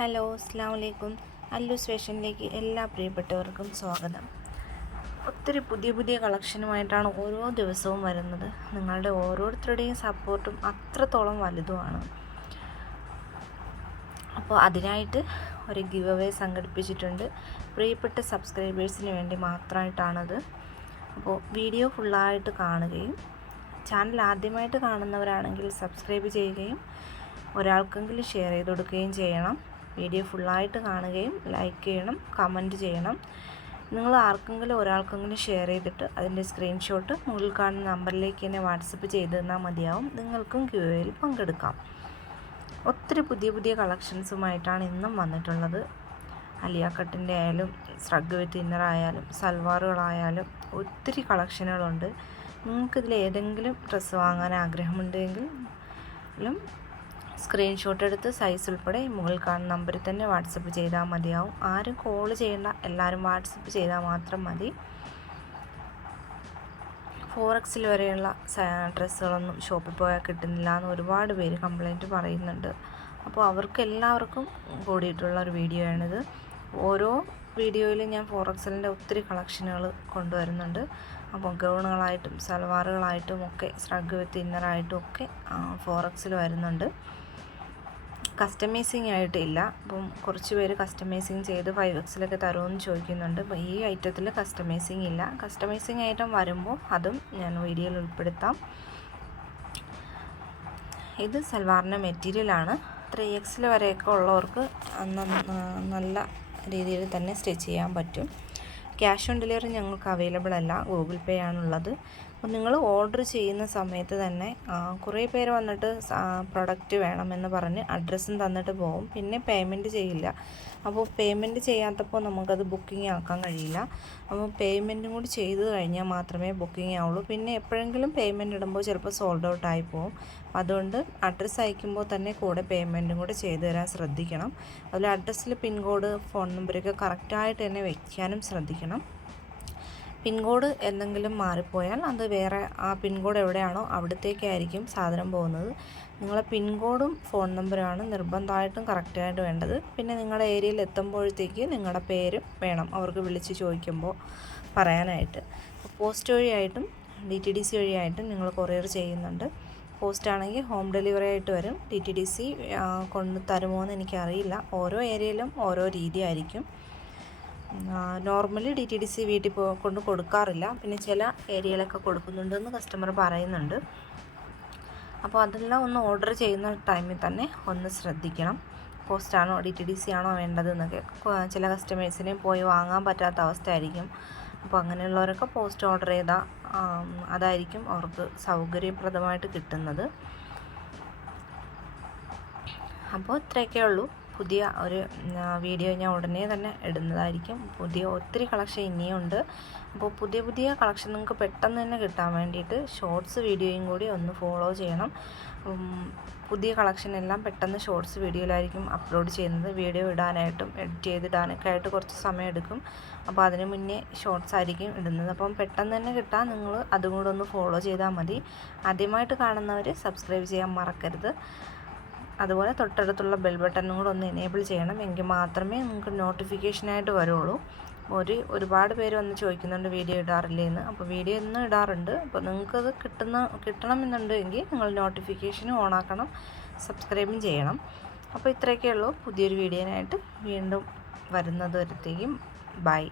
Hello അസ്സാം വലൈക്കും അല്ലു സ്റ്റേഷനിലേക്ക് എല്ലാ പ്രിയപ്പെട്ടവർക്കും സ്വാഗതം. ഒത്തിരി പുതിയ പുതിയ കളക്ഷനുമായിട്ടാണ് ഓരോ ദിവസവും വരുന്നത്. നിങ്ങളുടെ ഓരോരുത്തരുടെയും സപ്പോർട്ടും അത്രത്തോളം വലുതുമാണ്. അപ്പോൾ അതിനായിട്ട് ഒരു ഗിവ് അവേ സംഘടിപ്പിച്ചിട്ടുണ്ട്. പ്രിയപ്പെട്ട സബ്സ്ക്രൈബേഴ്സിന് വേണ്ടി മാത്രമായിട്ടാണത്. അപ്പോൾ വീഡിയോ ഫുള്ളായിട്ട് കാണുകയും ചാനൽ ആദ്യമായിട്ട് കാണുന്നവരാണെങ്കിൽ സബ്സ്ക്രൈബ് ചെയ്യുകയും ഒരാൾക്കെങ്കിലും ഷെയർ ചെയ്ത് കൊടുക്കുകയും ചെയ്യണം. വീഡിയോ ഫുള്ളായിട്ട് കാണുകയും ലൈക്ക് ചെയ്യണം കമന്റ് ചെയ്യണം. നിങ്ങൾ ആർക്കെങ്കിലും ഒരാൾക്കെങ്കിലും ഷെയർ ചെയ്തിട്ട് അതിന്റെ സ്ക്രീൻഷോട്ട് മുകളിൽ കാണുന്ന നമ്പറിലേക്ക് തന്നെ വാട്സപ്പ് ചെയ്ത് തന്നാൽ മതിയാവും. നിങ്ങൾക്കും ക്യൂയിൽ പങ്കെടുക്കാം. ഒത്തിരി പുതിയ പുതിയ കളക്ഷൻസുമായിട്ടാണ് ഇന്നും വന്നിട്ടുള്ളത്. അലിയ കട്ടിന്റെ ആയാലും സ്രഗ് വിത്ത് ഇന്നർ ആയാലും സൽവാറുകളായാലും ഒത്തിരി കളക്ഷനുകളുണ്ട് നിങ്ങൾക്കിതിൽ ഏതെങ്കിലും ഡ്രസ്സ് വാങ്ങാൻ ആഗ്രഹമുണ്ടെങ്കിൽ സ്ക്രീൻഷോട്ട് എടുത്ത് സൈസ് ഉൾപ്പെടെ മുകളിൽ കാണുന്ന നമ്പറിൽ തന്നെ വാട്സപ്പ് ചെയ്താൽ മതിയാവും. ആരും കോൾ ചെയ്യേണ്ട. എല്ലാവരും വാട്സപ്പ് ചെയ്താൽ മാത്രം മതി. ഫോർ എക്സിൽ വരെയുള്ള ഡ്രസ്സുകളൊന്നും ഷോപ്പിൽ പോയാൽ കിട്ടുന്നില്ല എന്ന് ഒരുപാട് പേര് കംപ്ലൈന്റ് പറയുന്നുണ്ട്. അപ്പോൾ അവർക്ക് എല്ലാവർക്കും കൂടിയിട്ടുള്ള ഒരു വീഡിയോ ആണിത്. ഓരോ വീഡിയോയിലും ഞാൻ ഫോർ എക്സലിന്റെ ഒത്തിരി കളക്ഷനുകൾ കൊണ്ടുവരുന്നുണ്ട്. അപ്പോൾ ഗൗണുകളായിട്ടും സൽവാറുകളായിട്ടും ഒക്കെ സ്രഗ് വിത്ത് ഇന്നറായിട്ടും ഒക്കെ ഫോർ എക്സിൽ വരുന്നുണ്ട്. കസ്റ്റമൈസിങ് ആയിട്ടില്ല. അപ്പം കുറച്ച് പേര് കസ്റ്റമൈസിങ് ചെയ്ത് ഫൈവ് എക്സിലൊക്കെ തരുമെന്ന് ചോദിക്കുന്നുണ്ട്. അപ്പോൾ ഈ ഐറ്റത്തിൽ കസ്റ്റമൈസിങ് ഇല്ല. കസ്റ്റമൈസിങ് ഐറ്റം വരുമ്പോൾ അതും ഞാൻ വീഡിയോയിൽ ഉൾപ്പെടുത്താം. ഇത് സൽവാറിന്റെ മെറ്റീരിയലാണ് ത്രീ എക്സിൽ വരെയൊക്കെ ഉള്ളവർക്ക് നല്ല രീതിയിൽ തന്നെ സ്റ്റിച്ച് ചെയ്യാൻ പറ്റും. ക്യാഷ് ഓൺ ഡെലിവറി ഞങ്ങൾക്ക് അവൈലബിൾ അല്ല. ഗൂഗിൾ പേ ആണുള്ളത്. അപ്പോൾ നിങ്ങൾ ഓർഡർ ചെയ്യുന്ന സമയത്ത് തന്നെ കുറേ പേര് വന്നിട്ട് പ്രൊഡക്റ്റ് വേണമെന്ന് പറഞ്ഞ് അഡ്രസ്സും തന്നിട്ട് പോകും പിന്നെ പേയ്മെന്റ് ചെയ്യില്ല. അപ്പോൾ പേയ്മെന്റ് ചെയ്യാത്തപ്പോൾ നമുക്കത് ബുക്കിംഗ് ആക്കാൻ കഴിയില്ല. അപ്പോൾ പേയ്മെന്റും കൂടി ചെയ്ത് കഴിഞ്ഞാൽ മാത്രമേ ബുക്കിംഗ് ആവുള്ളൂ. പിന്നെ എപ്പോഴെങ്കിലും പേയ്മെന്റ് ഇടുമ്പോൾ ചിലപ്പോൾ സോൾഡ് ഔട്ട് ആയി പോകും അതുകൊണ്ട് അഡ്രസ്സ് അയക്കുമ്പോൾ തന്നെ കൂടെ പേയ്മെന്റും കൂടി ചെയ്തു തരാൻ ശ്രദ്ധിക്കണം. അതുപോലെ അഡ്രസ്സിൽ പിൻകോഡ് ഫോൺ നമ്പറൊക്കെ കറക്റ്റായിട്ട് തന്നെ വയ്ക്കാനും ശ്രദ്ധിക്കണം. പിൻകോഡ് എന്തെങ്കിലും മാറിപ്പോയാൽ അത് വേറെ ആ പിൻകോഡ് എവിടെയാണോ അവിടത്തേക്കായിരിക്കും സാധനം പോകുന്നത്. നിങ്ങളെ പിൻകോഡും ഫോൺ നമ്പറുമാണ് നിർബന്ധമായിട്ടും കറക്റ്റായിട്ട് വേണ്ടത്. പിന്നെ നിങ്ങളുടെ ഏരിയയിൽ എത്തുമ്പോഴത്തേക്ക് നിങ്ങളുടെ പേരും വേണം അവർക്ക് വിളിച്ച് ചോദിക്കുമ്പോൾ പറയാനായിട്ട്. പോസ്റ്റ് വഴിയായിട്ടും ഡി ടി ഡി സി വഴിയായിട്ടും നിങ്ങൾ കൊറിയർ ചെയ്യുന്നുണ്ട്. പോസ്റ്റ് ആണെങ്കിൽ ഹോം ഡെലിവറി ആയിട്ട് വരും. ഡി ടി ഡി സി കൊണ്ട് തരുമോ എന്ന് എനിക്കറിയില്ല. ഓരോ ഏരിയയിലും ഓരോ രീതിയായിരിക്കും normally D T D C വീട്ടിൽ പോ കൊണ്ട് കൊടുക്കാറില്ല. പിന്നെ ചില ഏരിയയിലൊക്കെ കൊടുക്കുന്നുണ്ടെന്ന് കസ്റ്റമർ പറയുന്നുണ്ട്. അപ്പോൾ അതെല്ലാം ഒന്ന് ഓർഡർ ചെയ്യുന്ന ടൈമിൽ തന്നെ ഒന്ന് ശ്രദ്ധിക്കണം. പോസ്റ്റാണോ ഡി ടി ഡി സി ആണോ വേണ്ടതെന്നൊക്കെ. ചില കസ്റ്റമേഴ്സിനെ പോയി വാങ്ങാൻ പറ്റാത്ത അവസ്ഥയായിരിക്കും. അപ്പോൾ അങ്ങനെയുള്ളവരൊക്കെ പോസ്റ്റ് ഓർഡർ ചെയ്താൽ അതായിരിക്കും അവർക്ക് സൗകര്യപ്രദമായിട്ട് കിട്ടുന്നത്. അപ്പോൾ ഇത്രയൊക്കെ ഉള്ളൂ പുതിയ ഒരു വീഡിയോ ഞാൻ ഉടനെ തന്നെ ഇടുന്നതായിരിക്കും. പുതിയ ഒത്തിരി കളക്ഷൻ ഇനിയും ഉണ്ട് അപ്പോൾ പുതിയ പുതിയ കളക്ഷൻ നിങ്ങൾക്ക് പെട്ടെന്ന് തന്നെ കിട്ടാൻ വേണ്ടിയിട്ട് ഷോർട്സ് വീഡിയോയും കൂടി ഒന്ന് ഫോളോ ചെയ്യണം. പുതിയ കളക്ഷൻ എല്ലാം പെട്ടെന്ന് ഷോർട്സ് വീഡിയോയിലായിരിക്കും അപ്ലോഡ് ചെയ്യുന്നത്. വീഡിയോ ഇടാനായിട്ടും എഡിറ്റ് ചെയ്തിടാനൊക്കെ ആയിട്ട് കുറച്ച് സമയം എടുക്കും. അപ്പോൾ അതിന് മുന്നേ ഷോർട്സ് ആയിരിക്കും ഇടുന്നത്. അപ്പം പെട്ടെന്ന് തന്നെ കിട്ടാൻ നിങ്ങൾ അതും കൂടെ ഒന്ന് ഫോളോ ചെയ്താൽ മതി. ആദ്യമായിട്ട് കാണുന്നവർ സബ്സ്ക്രൈബ് ചെയ്യാൻ മറക്കരുത്. അതുപോലെ തൊട്ടടുത്തുള്ള ബെൽ ബട്ടണും കൂടെ ഒന്ന് എനേബിൾ ചെയ്യണം. എങ്കിൽ മാത്രമേ നിങ്ങൾക്ക് നോട്ടിഫിക്കേഷനായിട്ട് വരുള്ളൂ. ഒരു ഒരുപാട് പേര് വന്ന് ചോദിക്കുന്നുണ്ട് വീഡിയോ ഇടാറില്ലേ എന്ന്. അപ്പോൾ വീഡിയോ ഇന്ന് ഇടാറുണ്ട്. അപ്പോൾ നിങ്ങൾക്കത് കിട്ടുന്ന കിട്ടണമെന്നുണ്ടെങ്കിൽ നിങ്ങൾ നോട്ടിഫിക്കേഷനും ഓണാക്കണം സബ്സ്ക്രൈബും ചെയ്യണം. അപ്പോൾ ഇത്രയൊക്കെ ഉള്ളൂ. പുതിയൊരു വീഡിയോനായിട്ട് വീണ്ടും വരുന്നത് വരത്തേക്കും. ബൈ